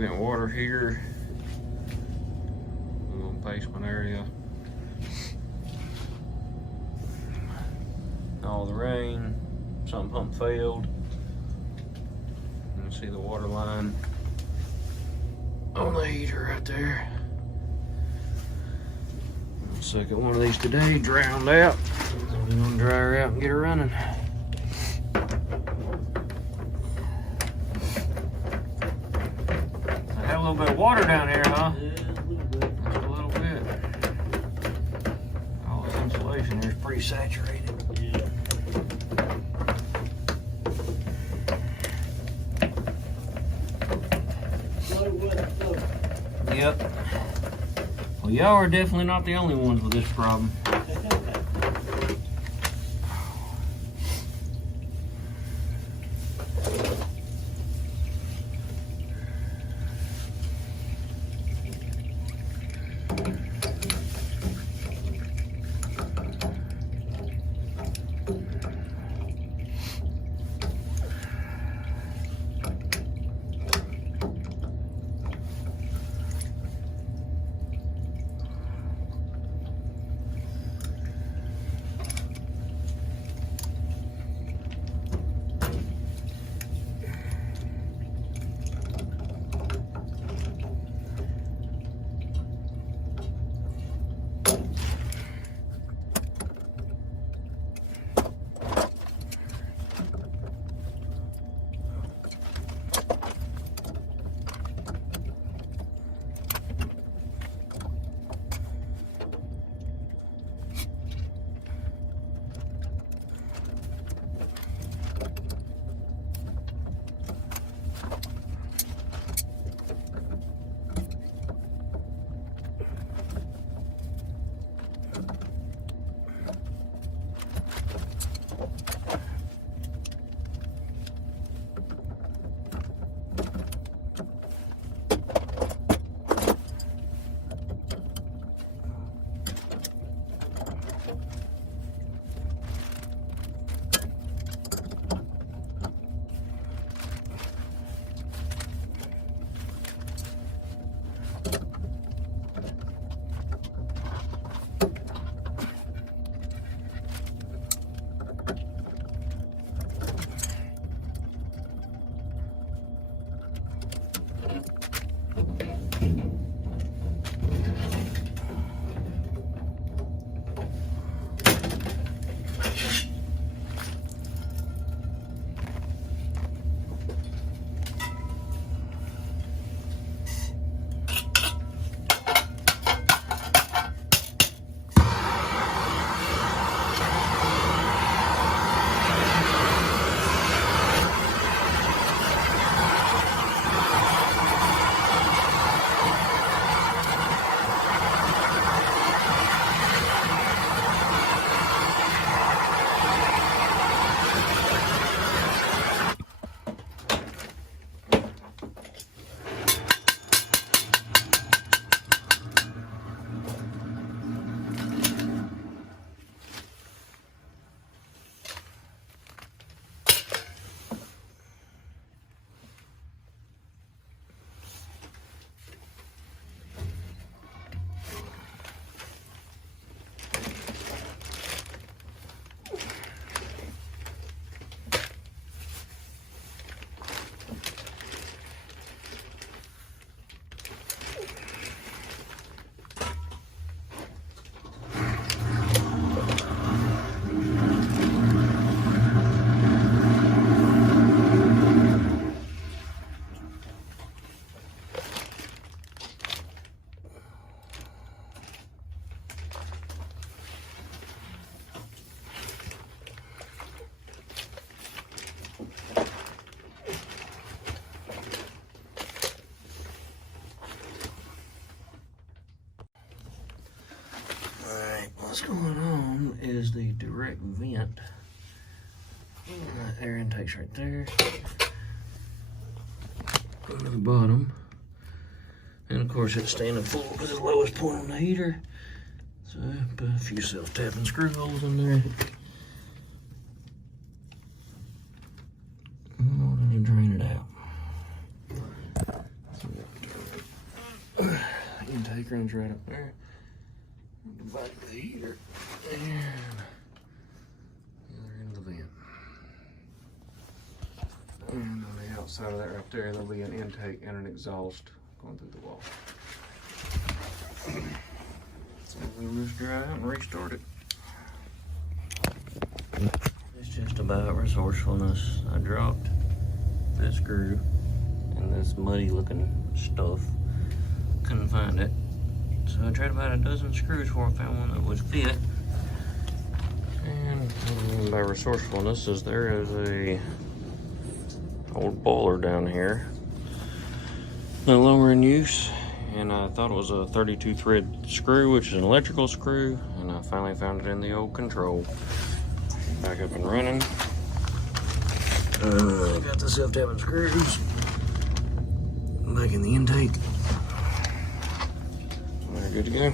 vent water heater. A little basement area. All the rain. Sump pump failed. You can see the water line on the heater right there. Second one of these today, drowned out. We're gonna dry her out and get her running. I had a little bit of water down here, huh? Yeah, a little bit. Just a little bit. All this insulation here is pretty saturated. Yeah. Slow, wet, slow. Yep. Well, y'all are definitely not the only ones with this problem. What's going on is the direct vent. That air intake's right there. Go to the bottom. And of course it's standing full because it's the lowest point on the heater. So put a few self-tapping screw holes in there. And drain it out. So fans right up there. Divide the heater and the other end of the vent. And on the outside of that right there, there'll be an intake and an exhaust going through the wall. So we'll just dry out and restart it. It's just about resourcefulness. I dropped this screw in this muddy looking stuff. Couldn't find it. So I tried about a dozen screws before I found one that would fit. And by resourcefulness is there is a old boiler down here. No longer in use. And I thought it was a 32 thread screw, which is an electrical screw. And I finally found it in the old control. Back up and running. Got the self-tapping screws back in the intake. We're good to go.